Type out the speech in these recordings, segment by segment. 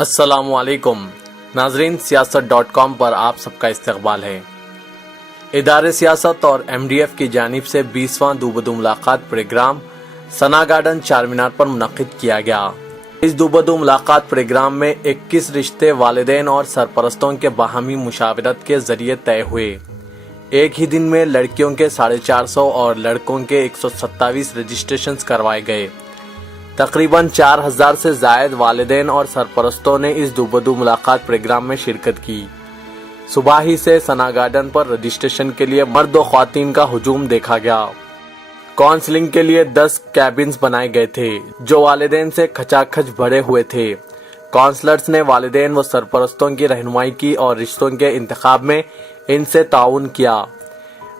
अस्सलामुअलैकुम नाजरीन, सियासत.com पर आप सबका इस्तकबाल है। इदारे सियासत और MDF की जानिब से 20वां दूबदू मुलाकात प्रोग्राम सना गार्डन चारमीनार पर मुनक्किद किया गया। इस दूबदू मुलाकात प्रोग्राम में 21 रिश्ते वालिदैन और सरपरस्तों के बाहमी मुशावरत के जरिए तय हुए। एक ही दिन में लड़कियों के 450 और लड़कों के 127 रजिस्ट्रेशन करवाए गए। तकरीबन 4000 से जायद वालिदैन और सरपरस्तों ने इस दूबदू मुलाकात प्रोग्राम में शिरकत की। सुबह ही से सना गार्डन पर रजिस्ट्रेशन के लिए मर्द और ख्वातीन का हुजूम देखा गया। काउंसलिंग के लिए 10 कैबिन्स बनाए गए थे जो वालिदैन से खचाखच भरे हुए थे। काउंसलर्स ने वालिदैन व सरपरस्तों की रहनुमाई की और रिश्तों के इंतखाब में इनसे ताउन किया।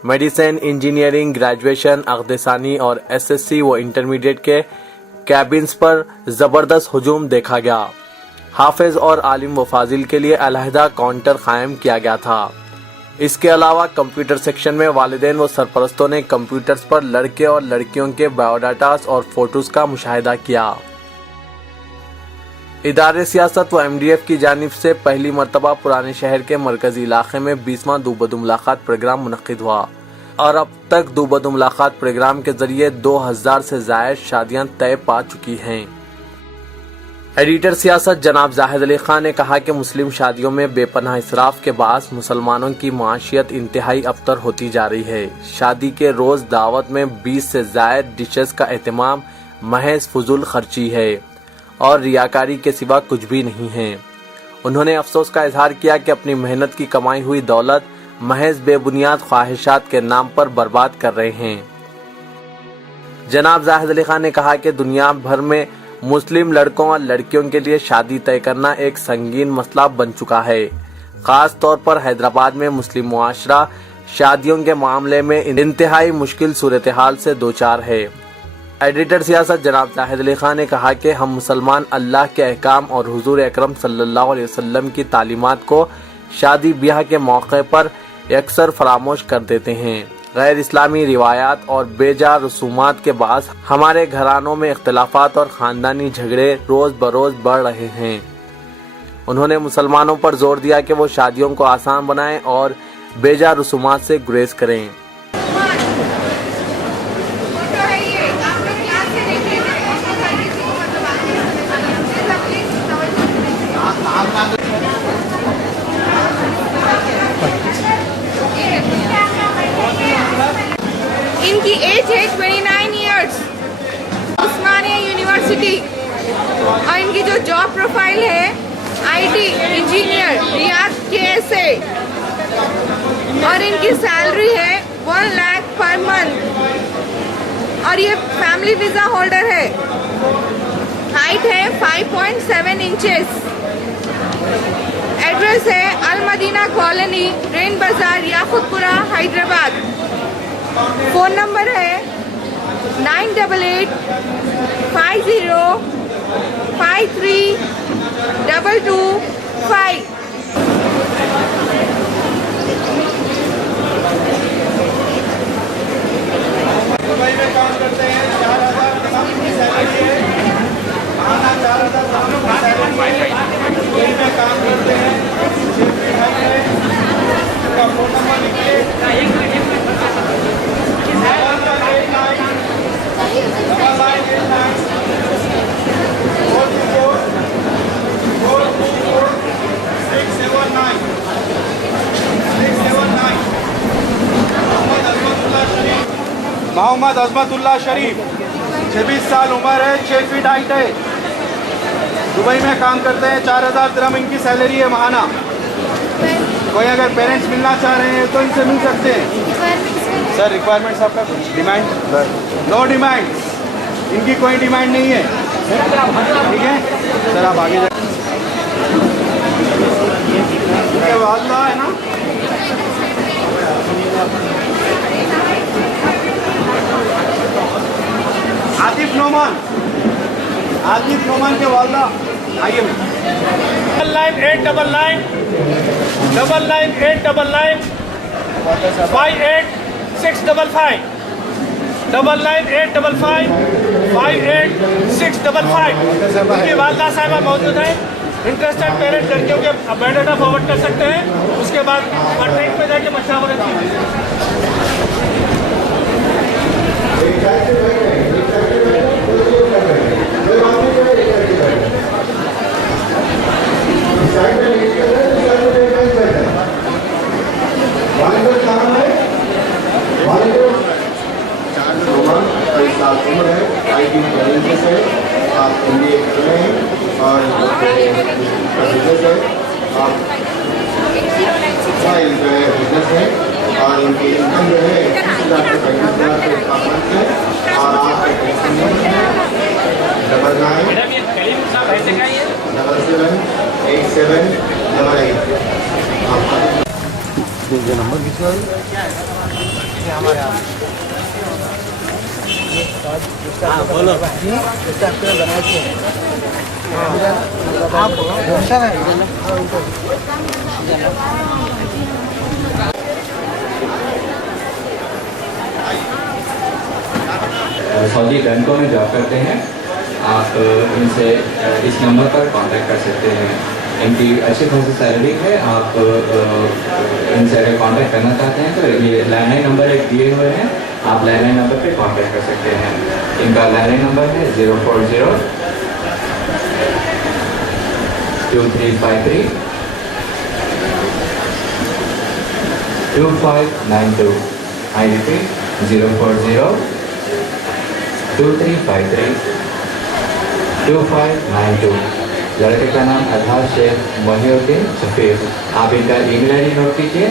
मेडिसिन, इंजीनियरिंग, ग्रेजुएशन, अक़दसानी और SSC व इंटरमीडिएट के कैबिन्स पर जबरदस्त हुजूम देखा गया। हाफिज और आलिम व फाजिल के लिए अलहदा काउंटर कायम किया गया था। इसके अलावा कंप्यूटर सेक्शन में वालिदैन व सरपरस्तों ने कंप्यूटर्स पर लड़के और लड़कियों के बायोडाटास और फोटोज का मुशाहिदा किया। इदारे सियासत व MDF की जानिब से पहली मरतबा पुराने शहर के मरकजी इलाके में 20वां दूबदू मुलाकात प्रोग्राम मुनक्किद हुआ और अब तक दूबदू मुलाकात प्रोग्राम के जरिए 2000 से जायद शादियां तय पा चुकी हैं। एडिटर सियासत जनाब जाहिद अली खान ने कहा कि मुस्लिम शादियों में बेपनाह इसराफ के बाअस मुसलमानों की माशियत इंतहाई अबतर होती जा रही है। शादी के रोज दावत में 20 से जायद डिशेस का एहतमाम महज फजूल खर्ची है और रियाकारी के सिवा कुछ भी नहीं है। उन्होंने अफसोस का इजहार किया कि अपनी मेहनत की कमाई हुई दौलत महज बेबुनियाद ख्वाहिशात के नाम पर बर्बाद कर रहे हैं। जनाब जाहिद अली खान ने कहा कि दुनिया भर में मुस्लिम लड़कों और लड़कियों के लिए शादी तय करना एक संगीन मसला बन चुका है। खास तौर पर हैदराबाद में मुस्लिम मुआशरा शादियों के मामले में इंतहाई मुश्किल सूरत हाल से दो चार है। एडिटर सियासत जनाब जाहिद अली खान ने कहा कि हम मुसलमान अल्लाह के अहकाम और हुजूर अकरम सल्लल्लाहु अलैहि वसल्लम की तालीमात को शादी ब्याह के मौके पर अक्सर फरामोश कर देते हैं। गैर इस्लामी रिवायात और बेजा रसूमात के बाअस हमारे घरानों में इख्तिलाफात और खानदानी झगड़े रोज बरोज बढ़ रहे हैं। उन्होंने मुसलमानों पर जोर दिया कि वो शादियों को आसान बनाएं और बेजा रसूमात से गुरेज करें। इनकी एज है 29 इयर्स, उस्मानिया यूनिवर्सिटी, और इनकी जो जॉब प्रोफाइल है IT इंजीनियर रियाद KSA, और इनकी सैलरी है 1 लाख पर मंथ और ये फैमिली वीजा होल्डर है। हाइट है 5.7 इंचेस। एड्रेस है अल मदीना कॉलोनी, रेन बाजार, याकुतपुरा, हैदराबाद। फोन नंबर है 988 50 53 225। दुबई में काम करते हैं, 4000 की सैलरी है। आना 4000 दुबई में काम करते हैं। उनका फोन नंबर लिखिए। मोहम्मद अजमतुल्लाह शरीफ, 26 साल उम्र है, 6 फीट हाइट है। दुबई में काम करते हैं, 4000 दिरहम इनकी सैलरी है माहाना। कोई अगर पेरेंट्स मिलना चाह रहे हैं तो इनसे मिल सकते हैं। सर रिक्वायरमेंट्स आपका कुछ डिमांड? नो डिमांड, इनकी कोई डिमांड नहीं है, ठीक है सर। आप आगे जाए, वाला है ना। आतिफ नोमान, आतिफ नोमान के वाला आइए। 9899 99899 58655 99855 58655। उनकी वालदा साहिबा मौजूद है। इंटरेस्टेड पेरेंट लड़कियों के बायोडाटा फॉरवर्ड कर सकते हैं, उसके बाद कॉन्टैक्ट पे जाके मशावरत कीजिए। और उनकी इनकम जो है 35,000 से 5 से और आप सऊदी बैंकों में जॉब करते हैं, आप इनसे इस नंबर पर कांटेक्ट कर सकते हैं। इनकी अच्छी खासी सैलरी है। आप इनसे अगर कांटेक्ट करना चाहते हैं तो ये लैंडलाइन नंबर एक दिए हुए हैं, आप लैंडलाइन नंबर पे कांटेक्ट कर सकते हैं। इनका लैंडलाइन नंबर है 040 2353 2592। I repeat 040 2353 2592। लड़के का नाम अजहर शेख मोहिउद्दीन शफीक। आप इनका ईमेल आई डी नोट कीजिए,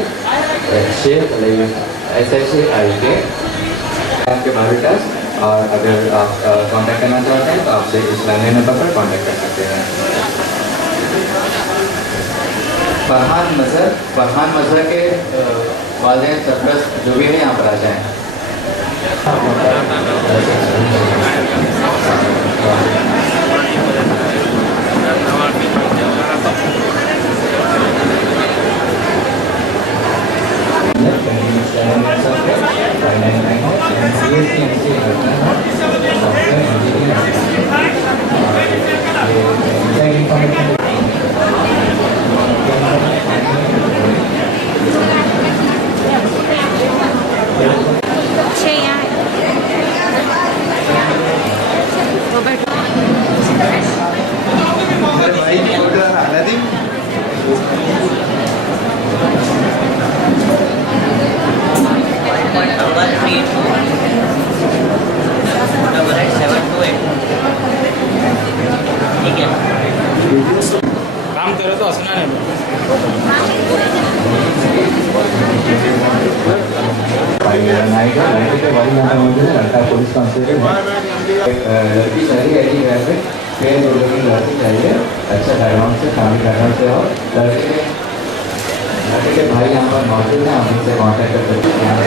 शेख SHAIK आपके बायोडाटा। और अगर आप कांटेक्ट करना चाहते हैं तो आपसे इस लैंडलाइन नंबर पर कांटेक्ट कर सकते हैं। फरहान मजहर के वालिदैन सरप्रस्त जो भी हैं यहाँ पर आ जाएँ। काम करो तो हंसना नहीं। लड़का पुलिस कांस्टेबल लड़की चाहिए आई ग्रेजुएट, फिर लड़की चाहिए अच्छा बैकग्राउंड से, फैमिली बैकग्राउंड से हो। लड़के के भाई यहाँ पर मौजूद हैं, आप उनसे कॉन्टैक्ट कर सकते हैं।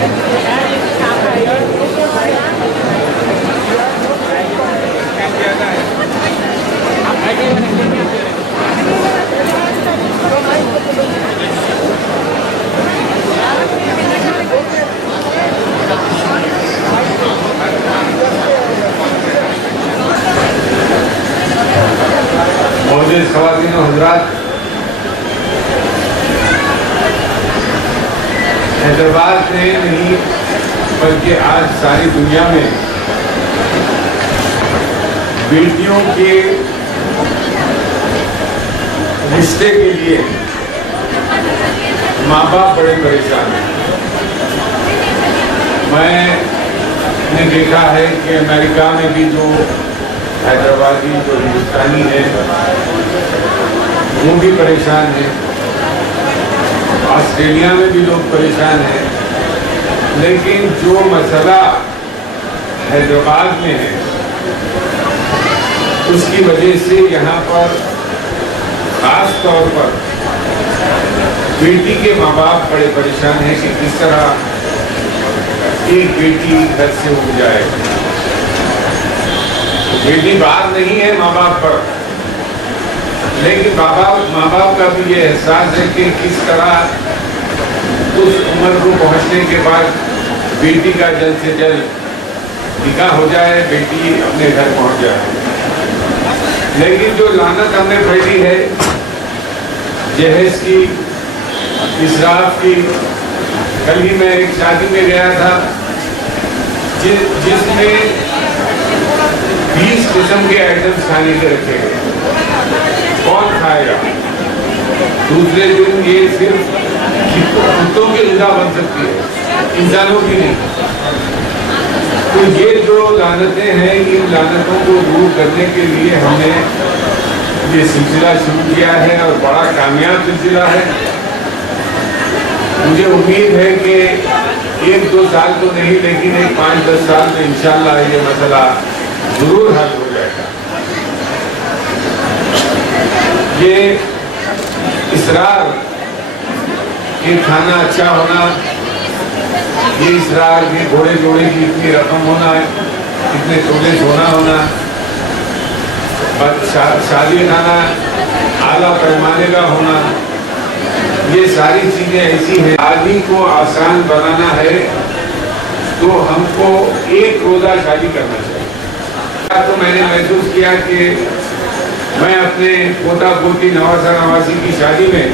ख़वातीन और हज़रात, हैदराबाद में नहीं बल्कि आज सारी दुनिया में बेटियों के रिश्ते के लिए माँ बाप बड़े परेशान हैं। मैंने देखा है कि अमेरिका में भी जो हैदराबादी जो हिंदुस्तानी है वो भी परेशान है, ऑस्ट्रेलिया में भी लोग परेशान हैं। लेकिन जो मसला हैदराबाद में है उसकी वजह से यहाँ पर खास तौर पर बेटी के माँ बाप बड़े परेशान हैं कि किस तरह एक बेटी घर से उड़ जाए। बेटी बात नहीं है माँ बाप पर, लेकिन माँ बाप का भी ये एहसास है कि किस तरह उस उम्र को पहुँचने के बाद बेटी का जल्द से जल्द निकाह हो जाए, बेटी अपने घर पहुँच जाए। लेकिन जो लानत हमें फैली है जहेज की, इसराफ की। कल ही मैं एक शादी में गया था जिसमें 20 किस्म के आइटम्स खाने के रखे गए। कौन खाएगा? दूसरे दिन ये सिर्फ कुत्तों की ग़िज़ा बन सकती है, इंसानों की नहीं। तो ये जो लानतें हैं, इन लानतों को दूर करने के लिए हमने ये सिलसिला शुरू किया है और बड़ा कामयाब सिलसिला है। मुझे उम्मीद है कि 1-2 साल तो नहीं, लेकिन एक 5-10 साल में इंशाअल्लाह ये मसला जरूर हल हो जाएगा। ये इसरार कि खाना अच्छा होना, ये इसरार कि घोड़े जोड़े की इतनी रकम होना है, इतने तोले सोना होना, शादी खाना आला पैमाने का होना, ये सारी चीजें ऐसी हैं। शादी को आसान बनाना है तो हमको एक रोजा शादी करना चाहिए। तो मैंने महसूस किया कि मैं अपने पोता पोती नवासा नवासी की शादी में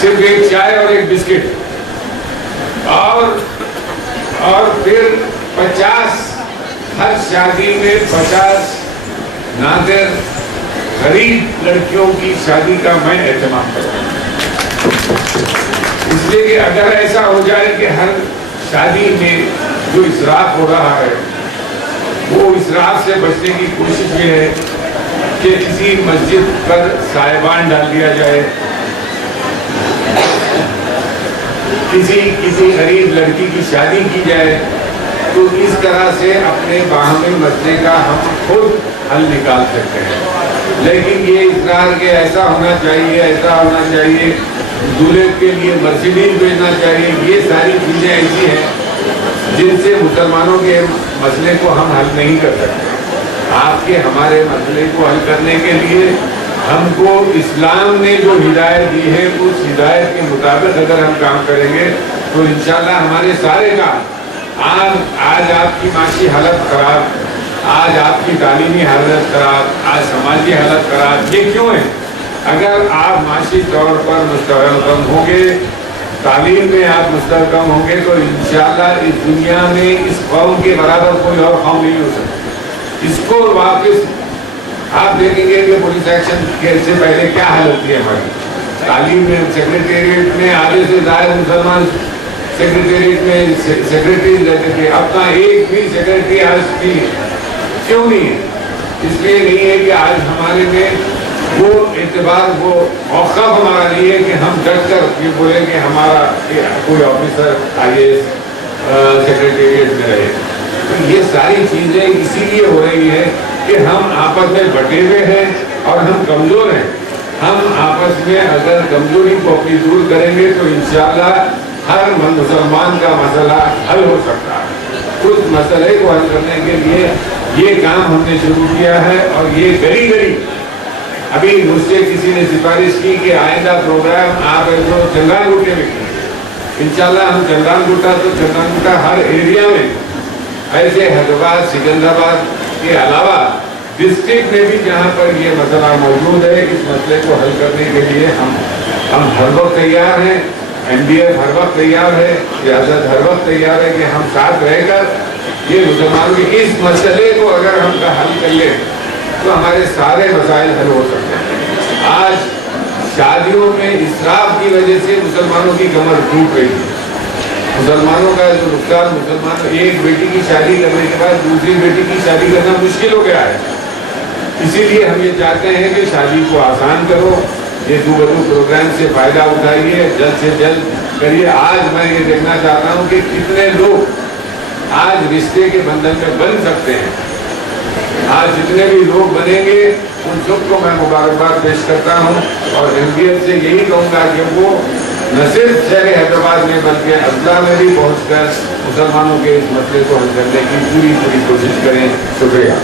सिर्फ एक चाय और एक बिस्किट और फिर 50 हर शादी में 50 नादिर गरीब लड़कियों की शादी का मैं एहतमाम करूँ। इसलिए कि अगर ऐसा हो जाए कि हर शादी में जो इसराफ हो रहा है, वो इसराफ से बचने की कोशिश ये है कि किसी मस्जिद पर साहिबान डाल दिया जाए, किसी गरीब लड़की की शादी की जाए, तो इस तरह से अपने बाहमी मसले का हम खुद हल निकाल सकते हैं। लेकिन ये इसरार के ऐसा होना चाहिए, ऐसा होना चाहिए, दूल्हे के लिए मर्सिडीज भेजना चाहिए, ये सारी चीज़ें ऐसी हैं जिनसे मुसलमानों के मसले को हम हल नहीं कर सकते। आपके हमारे मसले को हल करने के लिए हमको इस्लाम ने जो हिदायत दी है, उस हिदायत के मुताबिक अगर हम काम करेंगे तो इंशाल्लाह हमारे सारे काम, आज आपकी माशी हालत खराब, आज आपकी तालीमी हालत खराब, आज समाजी हालत खराब, ये क्यों है? अगर आप माशी तौर पर मुस्तहकम होंगे, तालीम में आप मुस्तहकम होंगे, तो इंशाल्लाह इस दुनिया में इस कौम के बराबर कोई और कौम नहीं हो सकती। इसको वापस आप देखेंगे कि पुलिस एक्शन से पहले क्या हालत थी हमारी तालीम में। सेक्रेटेरिएट में आधे से ज़्यादा मुसलमान सेक्रेटेरिएट में सेक्रेटरी रहते थे, अपना एक भी सेक्रेटरी आज नहीं है। क्यों नहीं है? इसलिए नहीं है कि आज हमारे में वो एतबार, वो औकाफ हमारा नहीं है कि हम डट कर ये बोले कि हमारा कोई ऑफिसर IAS सेक्रेटेरिएट में रहे। तो ये सारी चीज़ें इसीलिए हो रही है कि हम आपस में बटे हुए हैं और हम कमज़ोर हैं। हम आपस में अगर कमजोरी को अपनी दूर करेंगे तो इंशाअल्लाह हर मुसलमान का मसला हल हो सकता है। उस मसले को हल करने के लिए ये काम हमने शुरू किया है और ये गली गली, अभी मुझसे किसी ने सिफारिश की कि आइंदा प्रोग्राम आप जो चंगानगुट्टे में कीजिए। इंशाअल्लाह हम चंगानगुट्टा हर एरिया में ऐसे हैदराबाद सिकंदराबाद के अलावा डिस्ट्रिक्ट में भी जहाँ पर ये मसला मौजूद है, इस मसले को हल करने के लिए हम हर वक्त तैयार हैं। MDF हर वक्त तैयार है, सियासत हर वक्त तैयार है कि हम साथ रहकर ये मुसलमानों के इस मसले को अगर हम हल कर लें तो हमारे सारे मसाइल हल हो सकते हैं। आज शादियों में इसराफ की वजह से मुसलमानों की कमर टूट रही है। मुसलमानों का जो नुकसान, मुसलमान एक बेटी की शादी करने के बाद दूसरी बेटी की शादी करना मुश्किल हो गया है। इसीलिए हम ये चाहते हैं कि शादी को आसान करो, ये दूबदू प्रोग्राम से फायदा उठाइए, जल्द से जल्द करिए। आज मैं ये देखना चाहता हूँ कि कितने लोग आज रिश्ते के बंधन में बन सकते हैं। आज जितने भी लोग बनेंगे उन सबको मैं मुबारकबाद पेश करता हूँ और MDF से यही कहूँगा कि वो न सिर्फ शहर हैदराबाद में बल्कि अजला में भी पहुँचकर मुसलमानों के इस मसले को हल करने की पूरी कोशिश करें। शुक्रिया।